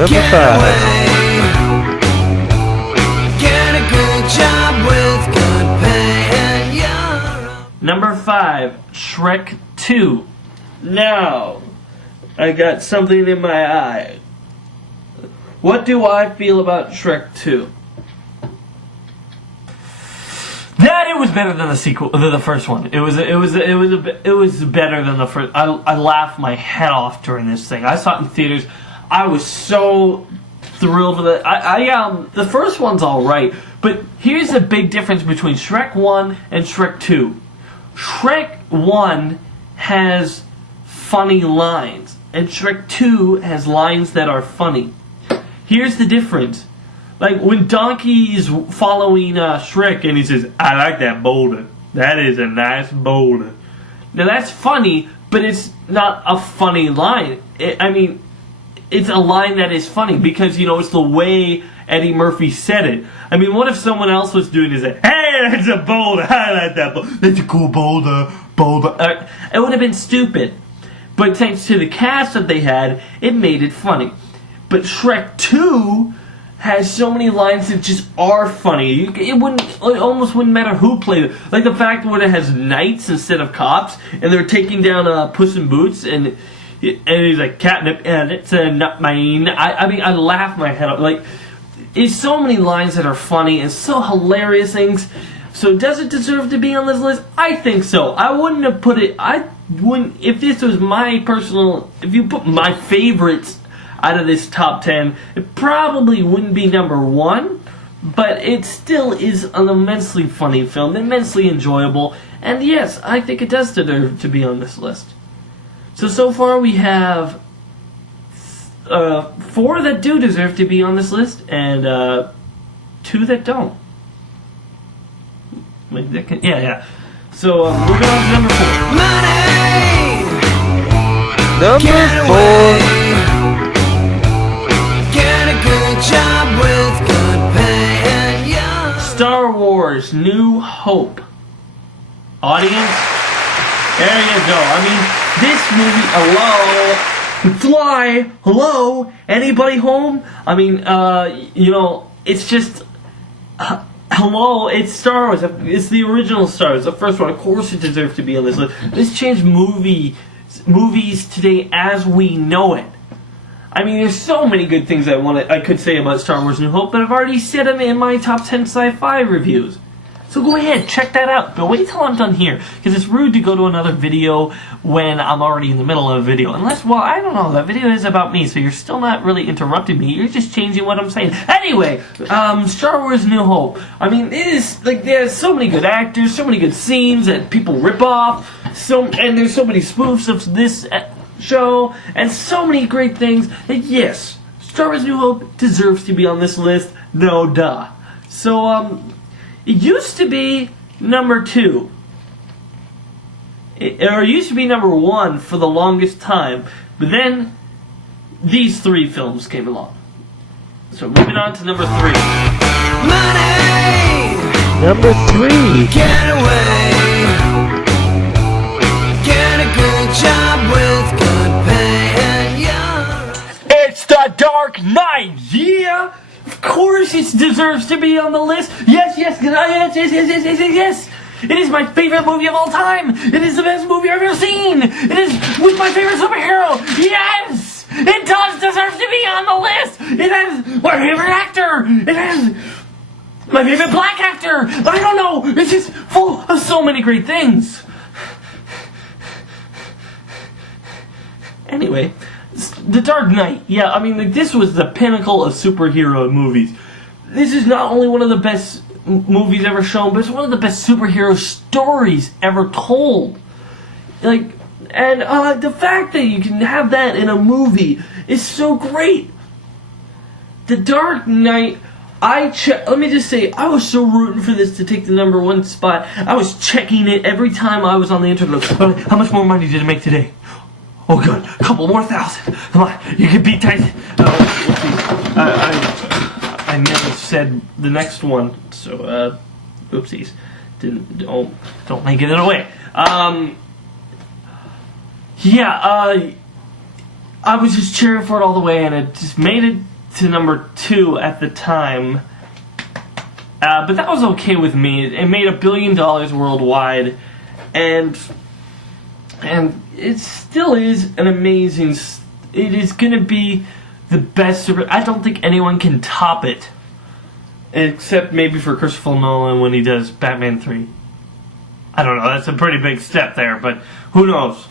Number 5. Get a good job with good pay and you're Number 5, Shrek 2. Now, I got something in my eye. What do I feel about Shrek 2? That it was better than the sequel, than the first one. It was better than the first. I laughed my head off during this thing. I saw it in theaters. I was so thrilled with it. The first one's all right, but here's the big difference between Shrek 1 and Shrek 2. Shrek 1 has funny lines, and Shrek 2 has lines that are funny. Here's the difference. Like, when Donkey is following Shrek and he says, "I like that boulder. That is a nice boulder." Now, that's funny, but it's not a funny line. It's a line that is funny because, it's the way Eddie Murphy said it. I mean, what if someone else was doing it? "Hey, that's a boulder. I like that boulder. That's a cool boulder. It would have been stupid. But thanks to the cast that they had, it made it funny. But Shrek 2 has so many lines that just are funny. It almost wouldn't matter who played it. Like the fact that it has knights instead of cops, and they're taking down Puss in Boots, and he's like, "Catnip, and it's not mine." I laughed my head off. Like, it's so many lines that are funny and so hilarious things. So does it deserve to be on this list? I think so. I wouldn't have put it. I wouldn't if this was my personal. If you put my favorites out of this top 10, it probably wouldn't be number 1, but it still is an immensely funny film, immensely enjoyable, and yes, I think it does deserve to be on this list. So far we have 4 that do deserve to be on this list, and 2 that don't. Wait, yeah. So moving on to number 4. money. Number 4. Job with good pay and you're Star Wars New Hope. Audience, there you go. This movie, hello, anybody home? It's just, hello, it's Star Wars. It's the original Star Wars, the first one. Of course it deserves to be on this list. This changed movies today as we know it. There's so many good things I could say about Star Wars New Hope, but I've already said them in my top 10 sci-fi reviews. So go ahead, check that out. But wait till I'm done here, because it's rude to go to another video when I'm already in the middle of a video. Unless, I don't know, that video is about me, so you're still not really interrupting me. You're just changing what I'm saying. Anyway, Star Wars New Hope. It is, there's so many good actors, so many good scenes that people rip off, and there's so many spoofs of this show, and so many great things that yes, Star Wars New Hope deserves to be on this list, no duh. So, it used to be number 2. It used to be number 1 for the longest time, but then these 3 films came along. So moving on to number 3. money. Number 3. Get away. Get a good job with good pay and you're It's The Dark Knight, yeah! Of course it deserves to be on the list. Yes. It is my favorite movie of all time. It is the best movie I've ever seen. It is with my favorite superhero. Yes! It does deserve to be on the list. It has my favorite actor. It has my favorite black actor. I don't know. It's just full of so many great things. Anyway, The Dark Knight. Yeah, this was the pinnacle of superhero movies. This is not only one of the best movies ever shown, but it's one of the best superhero stories ever told. The fact that you can have that in a movie is so great. The Dark Knight, let me just say, I was so rooting for this to take the number 1 spot. I was checking it every time I was on the internet. How much more money did it make today? Oh, good. A couple more thousand. Come on. You can beat Titan. I never said the next one, so, oopsies. Don't make it away. I was just cheering for it all the way, and it just made it to number 2 at the time. But that was okay with me. It made $1 billion worldwide, and it still is an amazing. It is going to be the best. I don't think anyone can top it, except maybe for Christopher Nolan when he does Batman 3. I don't know. That's a pretty big step there, but who knows?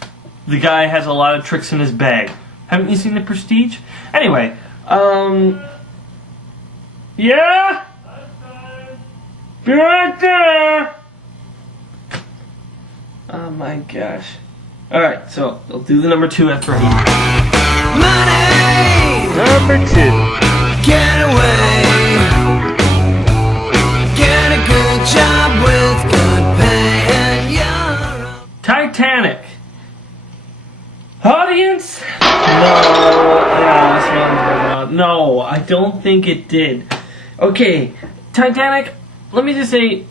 The guy has a lot of tricks in his bag. Haven't you seen The Prestige? Anyway, yeah. Be right there! Oh my gosh. Alright, so I'll do the number 2 after I eat. Money, Number 2. get away. Get a good job with good pay and you're Titanic. Audience? No. Yeah, that's what I'm talking about. No, I don't think it did. Okay, Titanic, let me just say,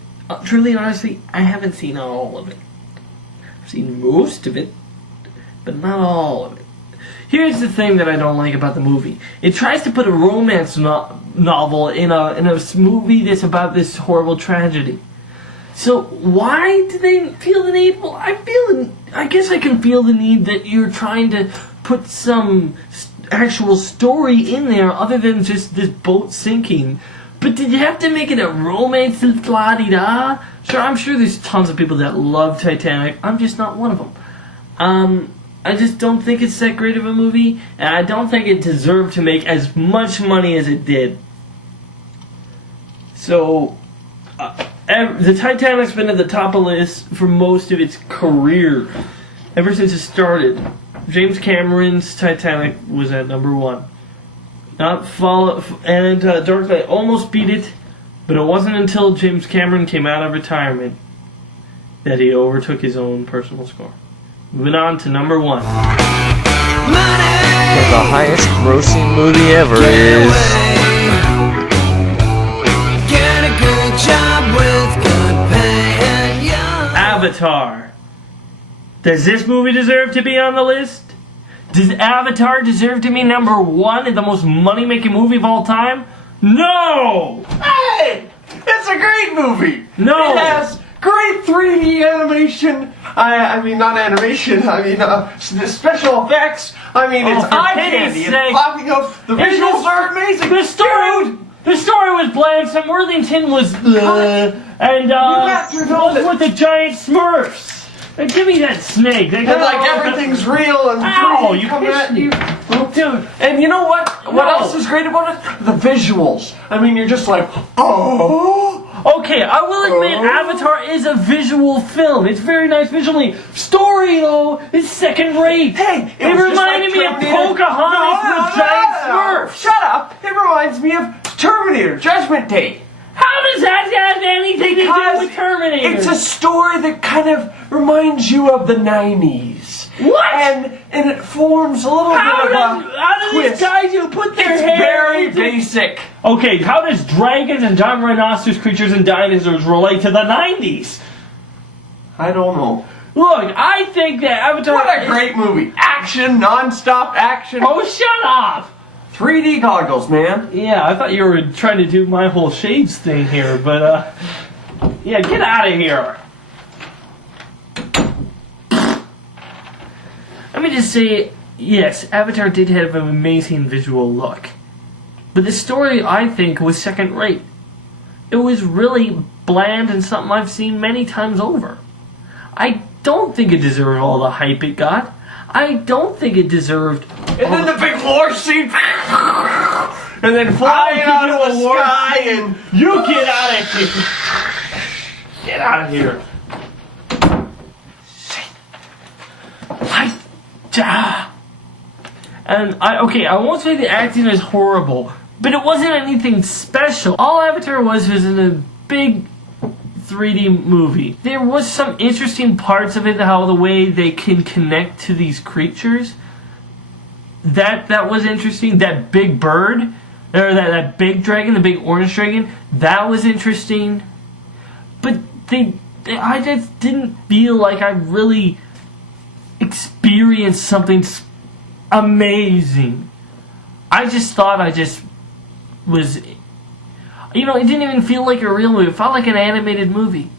truly and honestly, I haven't seen all of it. I've seen most of it, but not all of it. Here's the thing that I don't like about the movie. It tries to put a romance novel in a movie that's about this horrible tragedy. So why do they feel the need? Well, I guess I can feel the need that you're trying to put some actual story in there other than just this boat sinking. But did you have to make it a romance la-di-da? Sure, I'm sure there's tons of people that love Titanic. I'm just not one of them. I just don't think it's that great of a movie, and I don't think it deserved to make as much money as it did. So, the Titanic's been at the top of the list for most of its career, ever since it started. James Cameron's Titanic was at number 1. And Dark Knight almost beat it, but it wasn't until James Cameron came out of retirement that he overtook his own personal score. Moving on to number 1. And the highest grossing movie ever is get a good job with good pay and you're Avatar. Does this movie deserve to be on the list? Does Avatar deserve to be number 1 in the most money-making movie of all time? No! Hey! It's a great movie! No! It has great 3D animation. I mean, not animation, I mean, special effects. I mean, Oh, it's for eye pity's candy. It's sake. popping up. The It is- visuals are amazing. The story was bland. Sam Worthington was and have to know was that- with the giant Smurfs. And give me that snake. And like everything's real and Ow, 3D you coming pissed at you. me. Dude. And you know what? What No. else is great about it? The visuals. I mean, you're just like, oh. Okay, I will admit Avatar is a visual film. It's very nice visually. Story, though, is second rate. Hey, it was just reminded me of Terminator. Pocahontas with giant Smurfs. Shut up! It reminds me of Terminator, Judgment Day. How does that have anything to do with Terminator? It's a story that kind of reminds you of the 90s. What? And it forms a little How bit of do twist. these guys who put their It's hair very into... basic. Okay, how does dragons and giant rhinoceros creatures and dinosaurs relate to the 90s? I don't know. Look, I think that Avatar... What a great movie. Action, non-stop action. Oh, shut up! 3D goggles, man. Yeah, I thought you were trying to do my whole shades thing here, but, yeah, get out of here. Let me just say, yes, Avatar did have an amazing visual look. But the story, I think, was second rate. It was really bland and something I've seen many times over. I don't think it deserved all the hype it got. I don't think it deserved... And then the big war scene. And then flying give out you of a the war sky and... You get out of here! Get out of here! And I won't say the acting is horrible, but it wasn't anything special. All Avatar was in a big 3D movie. There was some interesting parts of it, how the way they can connect to these creatures. That was interesting. That big bird, or that big dragon, the big orange dragon, that was interesting. But I just didn't feel like I really experienced something amazing. I just thought I just was, you know, it didn't even feel like a real movie. It felt like an animated movie.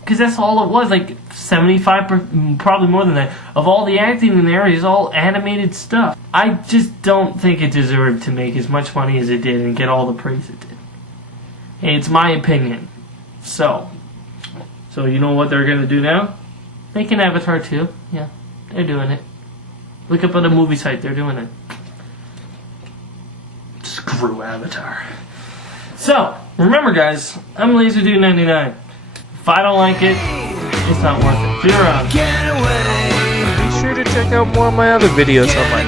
Because that's all it was, like 75%, probably more than that, of all the acting in there is all animated stuff. I just don't think it deserved to make as much money as it did and get all the praise it did. It's my opinion. So you know what they're going to do now? Make an Avatar 2. Yeah, they're doing it. Look up on the movie site, they're doing it. Screw Avatar. So, remember guys, I'm LaserDude99. If I don't like it, it's not worth it. See you around. Get away. Be sure to check out more of my other videos on my